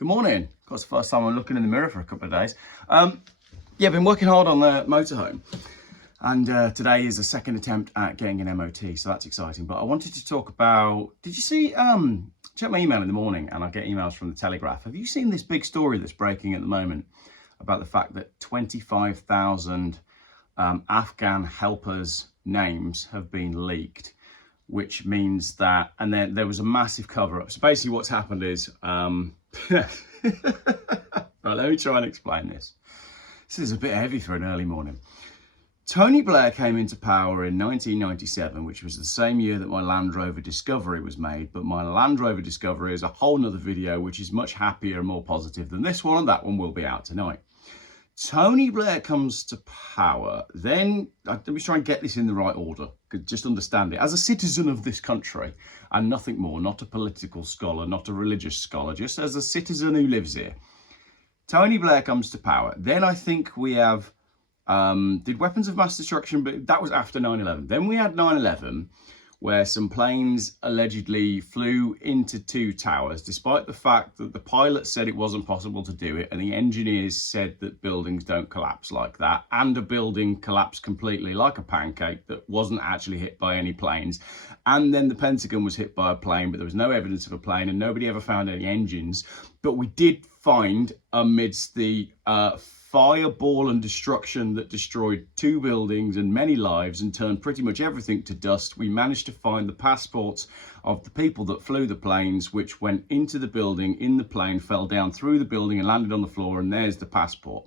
Good morning. Of course, the first time I'm looking in the mirror for a couple of days. I've been working hard on the motorhome, and today is the second attempt at getting an MOT, so that's exciting. But I wanted to talk about, did you see, check my email in the morning and I get emails from the Telegraph. Have you seen this big story that's breaking at the moment about the fact that 25,000 Afghan helpers' names have been leaked? Which means that, and then there was a massive cover up. So basically what's happened is, right, let me try and explain this. This is a bit heavy for an early morning. Tony Blair came into power in 1997, which was the same year that my Land Rover Discovery was made. But my Land Rover Discovery is a whole nother video, which is much happier and more positive than this one, and that one will be out tonight. Tony Blair comes to power, then, let me try and get this in the right order, just understand it. As a citizen of this country, and nothing more, not a political scholar, not a religious scholar, just as a citizen who lives here. Tony Blair comes to power. Then I think we have, did weapons of mass destruction, but that was after 9/11. Then we had 9/11, where some planes allegedly flew into two towers, despite the fact that the pilot said it wasn't possible to do it, and the engineers said that buildings don't collapse like that, and a building collapsed completely like a pancake that wasn't actually hit by any planes. And then the Pentagon was hit by a plane, but there was no evidence of a plane, and nobody ever found any engines. But we did find, amidst the fireball and destruction that destroyed two buildings and many lives and turned pretty much everything to dust, we managed to find the passports of the people that flew the planes, which went into the building in the plane, fell down through the building and landed on the floor, and there's the passport.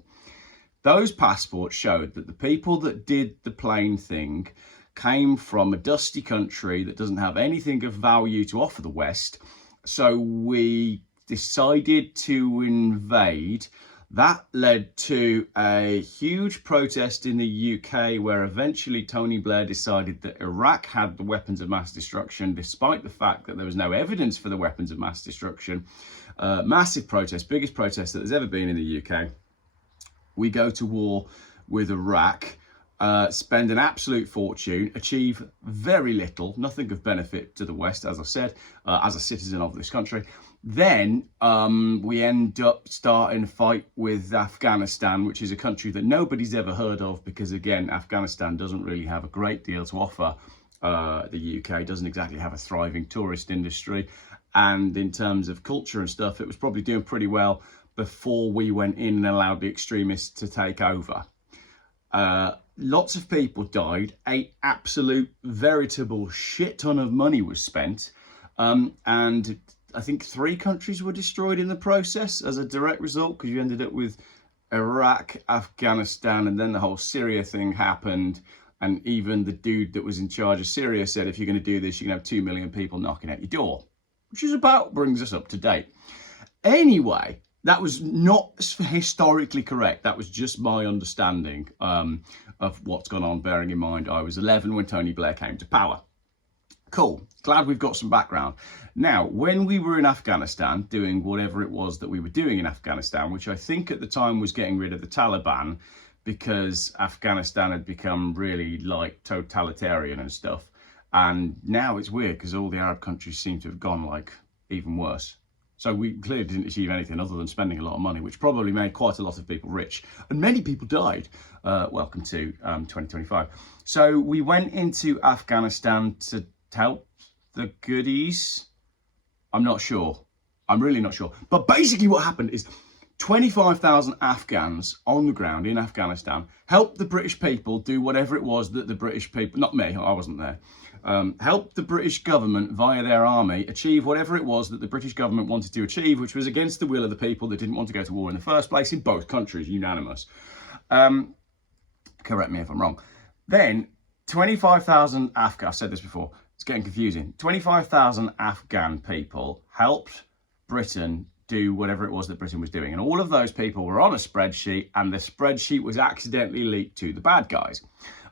Those passports showed that the people that did the plane thing came from a dusty country that doesn't have anything of value to offer the West. So we decided to invade. That led to a huge protest in the UK, where eventually Tony Blair decided that Iraq had the weapons of mass destruction, despite the fact that there was no evidence for the weapons of mass destruction. Massive protest, biggest protest that there's ever been in the UK. We go to war with Iraq, spend an absolute fortune, achieve very little, nothing of benefit to the West, as I said, as a citizen of this country. Then we end up starting a fight with Afghanistan, which is a country that nobody's ever heard of, because again, Afghanistan doesn't really have a great deal to offer. The UK doesn't exactly have a thriving tourist industry. And in terms of culture and stuff, it was probably doing pretty well before we went in and allowed the extremists to take over. Lots of people died, an absolute veritable shit ton of money was spent, and I think 3 countries were destroyed in the process as a direct result, because you ended up with Iraq, Afghanistan, and then the whole Syria thing happened. And even the dude that was in charge of Syria said, if you're going to do this, you're going to have 2 million people knocking at your door, which is about brings us up to date. Anyway, that was not historically correct. That was just my understanding of what's gone on, bearing in mind I was 11 when Tony Blair came to power. Cool, glad we've got some background. Now, when we were in Afghanistan doing whatever it was that we were doing in Afghanistan, which I think at the time was getting rid of the Taliban, because Afghanistan had become really like totalitarian and stuff. And now it's weird because all the Arab countries seem to have gone like even worse. So we clearly didn't achieve anything other than spending a lot of money, which probably made quite a lot of people rich. And many people died. Welcome to 2025. So we went into Afghanistan to help the goodies. I'm not sure. I'm really not sure. But basically what happened is 25,000 Afghans on the ground in Afghanistan helped the British people do whatever it was that the British people, not me, I wasn't there, helped the British government via their army achieve whatever it was that the British government wanted to achieve, which was against the will of the people that didn't want to go to war in the first place in both countries, unanimous. Correct me if I'm wrong. Then 25,000 Afghan, I've said this before, it's getting confusing. 25,000 Afghan people helped Britain do whatever it was that Britain was doing. And all of those people were on a spreadsheet, and the spreadsheet was accidentally leaked to the bad guys.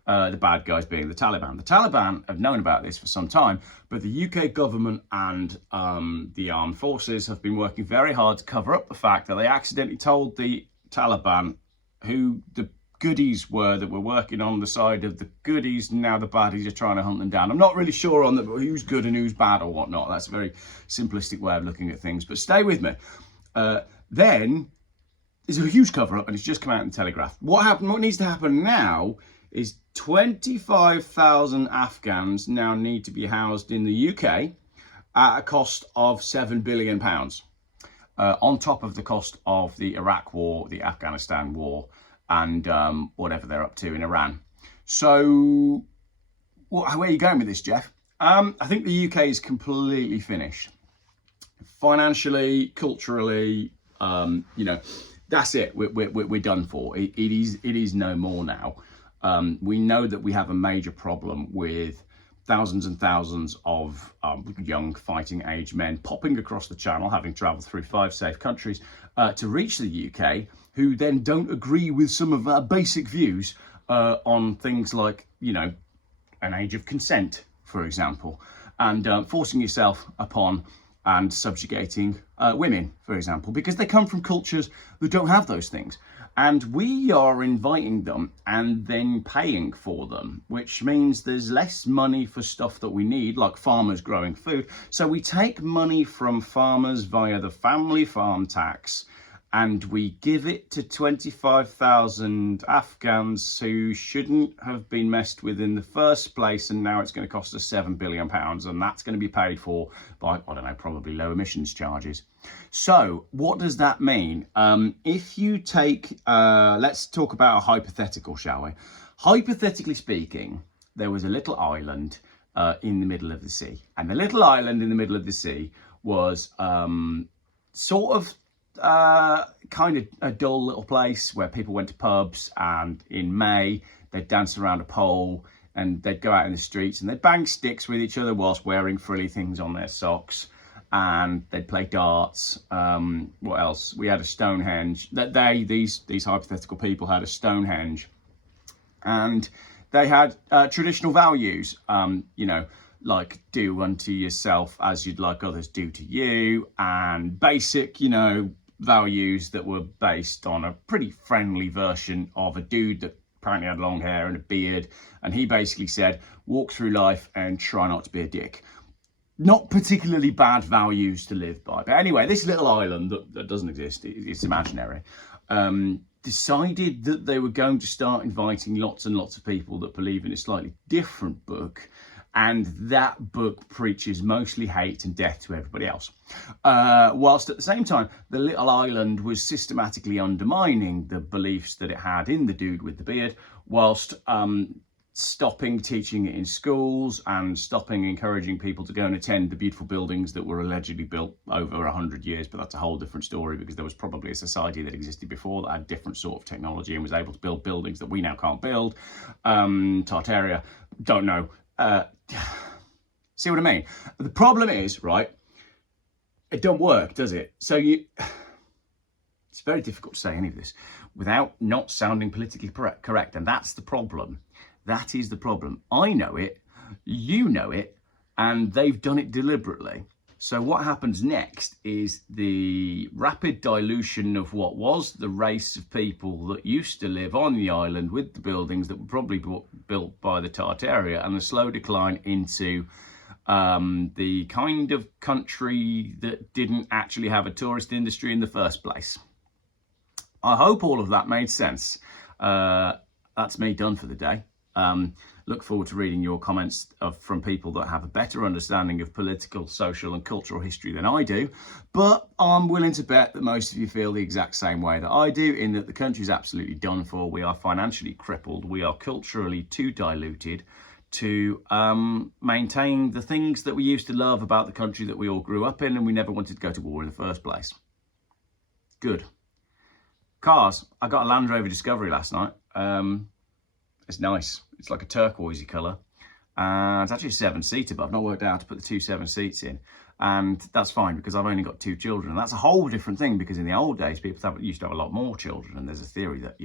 The bad guys being the Taliban. The Taliban have known about this for some time, but the UK government and the armed forces have been working very hard to cover up the fact that they accidentally told the Taliban who the goodies were that were working on the side of the goodies. Now the baddies are trying to hunt them down. I'm not really sure on who's good and who's bad or whatnot. That's a very simplistic way of looking at things, but stay with me. Then there's a huge cover-up, and it's just come out in the Telegraph. What needs to happen now is 25,000 Afghans now need to be housed in the UK at a cost of £7 billion, on top of the cost of the Iraq war, the Afghanistan war, and whatever they're up to in Iran. So where are you going with this, Geoff? I think the UK is completely finished. Financially, culturally, that's it. We're done for. It is no more now. We know that we have a major problem with thousands and thousands of young fighting age men popping across the channel, having travelled through 5 safe countries to reach the UK, who then don't agree with some of our basic views on things like, an age of consent, for example, and forcing yourself upon and subjugating women, for example, because they come from cultures that don't have those things. And we are inviting them and then paying for them, which means there's less money for stuff that we need, like farmers growing food. So we take money from farmers via the family farm tax, and we give it to 25,000 Afghans who shouldn't have been messed with in the first place, and now it's going to cost us £7 billion, and that's going to be paid for by, I don't know, probably low emissions charges. So what does that mean? If you take, let's talk about a hypothetical, shall we? Hypothetically speaking, there was a little island in the middle of the sea, and the little island in the middle of the sea was kind of a dull little place where people went to pubs, and in May they'd dance around a pole, and they'd go out in the streets and they'd bang sticks with each other whilst wearing frilly things on their socks, and they'd play darts. What else? We had a Stonehenge. These hypothetical people had a Stonehenge, and they had traditional values, like do unto yourself as you'd like others do to you, and basic, values that were based on a pretty friendly version of a dude that apparently had long hair and a beard, and he basically said, walk through life and try not to be a dick. Not particularly bad values to live by. But anyway, this little island that doesn't exist, it's imaginary, decided that they were going to start inviting lots and lots of people that believe in a slightly different book, and that book preaches mostly hate and death to everybody else. Whilst at the same time, the little island was systematically undermining the beliefs that it had in the dude with the beard, whilst stopping teaching it in schools and stopping encouraging people to go and attend the beautiful buildings that were allegedly built over 100 years. But that's a whole different story, because there was probably a society that existed before that had different sort of technology and was able to build buildings that we now can't build. Tartaria, don't know. See what I mean? The problem is, right, it don't work, does it? So it's very difficult to say any of this without not sounding politically correct, and that's the problem. That is the problem. I know it, you know it, and they've done it deliberately. So what happens next is the rapid dilution of what was the race of people that used to live on the island with the buildings that were probably built by the Tartaria, and the slow decline into the kind of country that didn't actually have a tourist industry in the first place. I hope all of that made sense. That's me done for the day. Look forward to reading your comments from people that have a better understanding of political, social and cultural history than I do, but I'm willing to bet that most of you feel the exact same way that I do, in that the country's absolutely done for. We are financially crippled. We are culturally too diluted to maintain the things that we used to love about the country that we all grew up in, and we never wanted to go to war in the first place. Good. Cars. I got a Land Rover Discovery last night. It's nice. It's like a turquoisey colour. It's actually a 7-seater, but I've not worked out how to put the 2 7 seats in. And that's fine, because I've only got 2 children. And that's a whole different thing, because in the old days, people used to have a lot more children. And there's a theory that,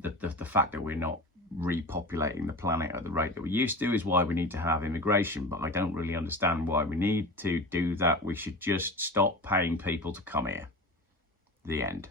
the fact that we're not repopulating the planet at the rate that we used to is why we need to have immigration. But I don't really understand why we need to do that. We should just stop paying people to come here. The end.